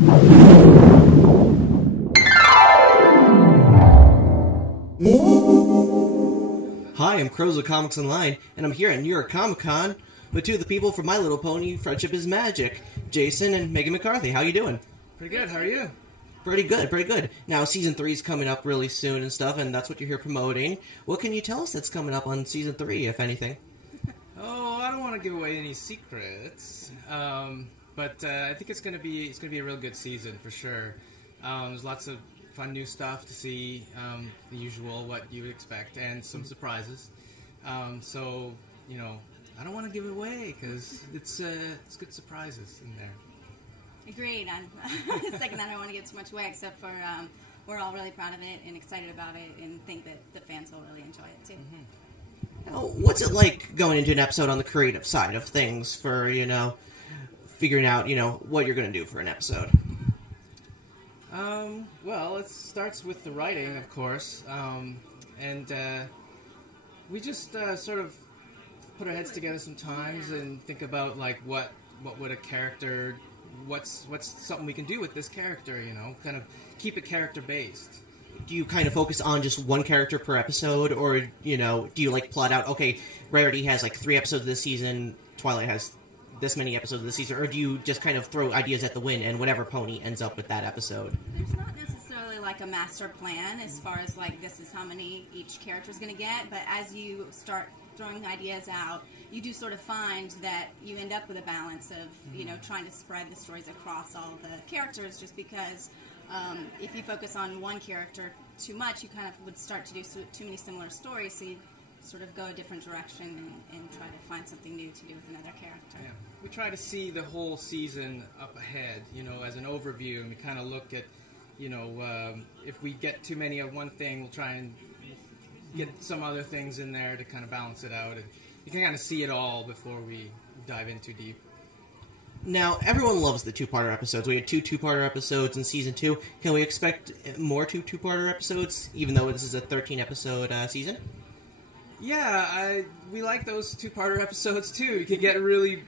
Hi, I'm Kroze of Comics Online, and I'm here at New York Comic Con with two of the people from My Little Pony: Friendship is Magic, Jayson and Meghan McCarthy. How you doing? Pretty good. How are you? Pretty good, pretty good. Now, Season 3 is coming up really soon and stuff, and that's what you're here promoting. What can you tell us that's coming up on Season 3, if anything? Oh, I don't want to give away any secrets, but I think it's gonna be a real good season for sure. There's lots of fun new stuff to see, the usual, what you would expect, and some surprises. So, you know, I don't want to give it away because it's good surprises in there. Agreed. I'm second. I don't want to give too much away, except for we're all really proud of it and excited about it, and think that the fans will really enjoy it too. Mm-hmm. Now, what's it like going into an episode on the creative side of things for, figuring out, what you're going to do for an episode? Well, it starts with the writing, of course, and we just sort of put our heads together sometimes and think about like what would a character, what's something we can do with this character, kind of keep it character based. Do you kind of focus on just one character per episode, or do you like plot out? Okay, Rarity has like 3 episodes this season, Twilight has this many episodes this season, or do you just kind of throw ideas at the wind and whatever pony ends up with that episode? There's not necessarily like a master plan as far as like this is how many each character is going to get, but as you start throwing ideas out, you do sort of find that you end up with a balance of trying to spread the stories across all the characters, just because if you focus on one character too much, you kind of would start to do too many similar stories, so you sort of go a different direction and try to find something new to do with another character. Yeah. We try to see the whole season up ahead, as an overview, and we kind of look at, if we get too many of one thing, we'll try and get some other things in there to kind of balance it out, and you can kind of see it all before we dive in too deep. Now, everyone loves the two-parter episodes. We had 2 two-parter episodes in Season 2. Can we expect more two-parter episodes, even though this is a 13-episode season? Yeah, we like those two-parter episodes too. You can get really,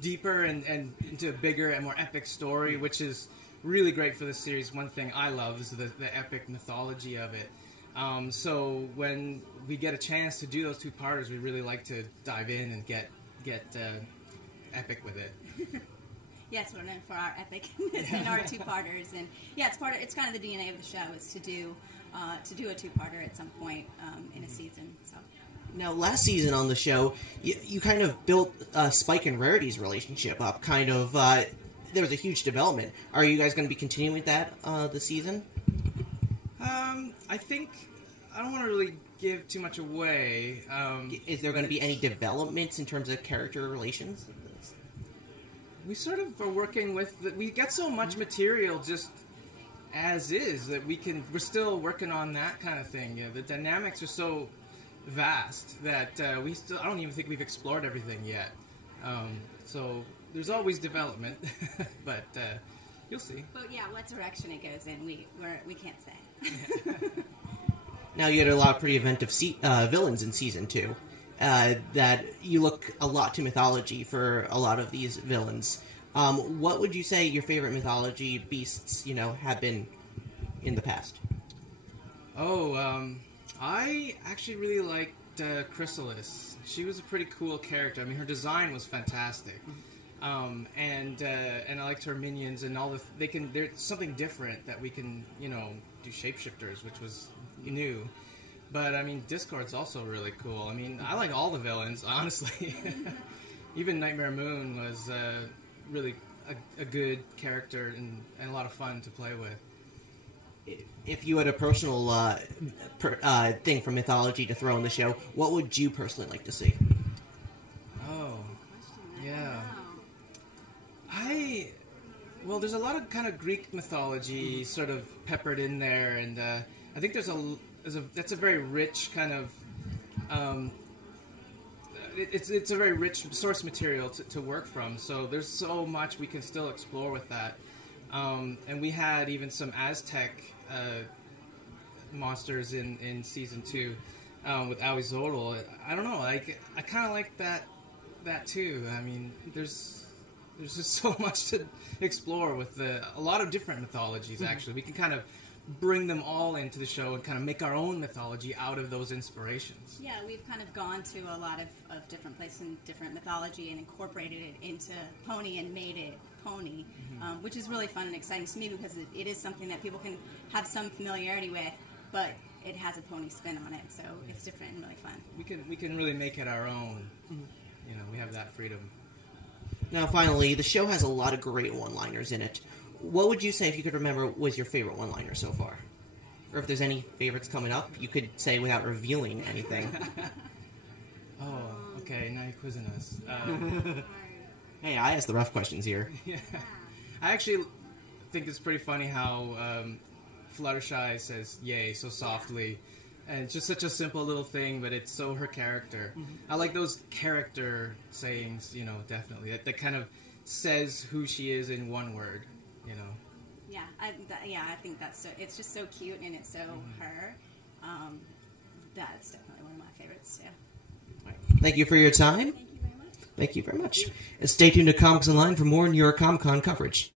deeper and into a bigger and more epic story, which is really great for the series. One thing I love is the epic mythology of it. So when we get a chance to do those two-parters, we really like to dive in and get epic with it. Yes, we're known for our epicness and our two-parters, and yeah, it's kind of the DNA of the show is to do a two-parter at some point in a season. So. Now, last season on the show, you kind of built Spike and Rarity's relationship up. There was a huge development. Are you guys going to be continuing with that this season? I think I don't want to really give too much away. Is there going to be any developments in terms of character relations? We sort of are working with we get so much material just as is that we're still working on that kind of thing. The dynamics are so vast that I don't even think we've explored everything yet. So there's always development, but you'll see. But yeah, what direction it goes in, we can't say. Now, you had a lot of pretty inventive villains in Season 2. That you look a lot to mythology for a lot of these villains. What would you say your favorite mythology beasts, have been in the past? I actually really liked Chrysalis. She was a pretty cool character. I mean, her design was fantastic. And I liked her minions and all there's something different that we can, do shapeshifters, which was new. But, I mean, Discord's also really cool. I mean, I like all the villains, honestly. Even Nightmare Moon was really a good character and a lot of fun to play with. If you had a personal thing from mythology to throw in the show, what would you personally like to see? Oh, yeah. Well, there's a lot of kind of Greek mythology sort of peppered in there, and I think that's a very rich kind of it's a very rich source material to work from. So there's so much we can still explore with that. And we had even some Aztec monsters in Season 2 with Ahuizotl. I don't know, I kind of like that too. I mean, there's There's just so much to explore with a lot of different mythologies, actually. We can kind of bring them all into the show and kind of make our own mythology out of those inspirations. Yeah, we've kind of gone to a lot of different places in different mythology and incorporated it into pony and made it pony, which is really fun and exciting to me because it is something that people can have some familiarity with, but it has a pony spin on it, so it's different and really fun. We can really make it our own. You know, we have that freedom. Now, finally, the show has a lot of great one-liners in it. What would you say, if you could remember, was your favorite one-liner so far? Or if there's any favorites coming up, you could say without revealing anything. Oh, okay, now you're quizzing us. Hey, I asked the rough questions here. Yeah. I actually think it's pretty funny how Fluttershy says yay so softly. And it's just such a simple little thing, but it's so her character. I like those character sayings, you know, definitely. That kind of says who she is in one word, you know. Yeah, I think that's so. It's just so cute and it's so her. That's definitely one of my favorites too. Thank you for your time. Thank you very much. Thank you very much. And stay tuned to Comics Online for more New York Comic Con coverage.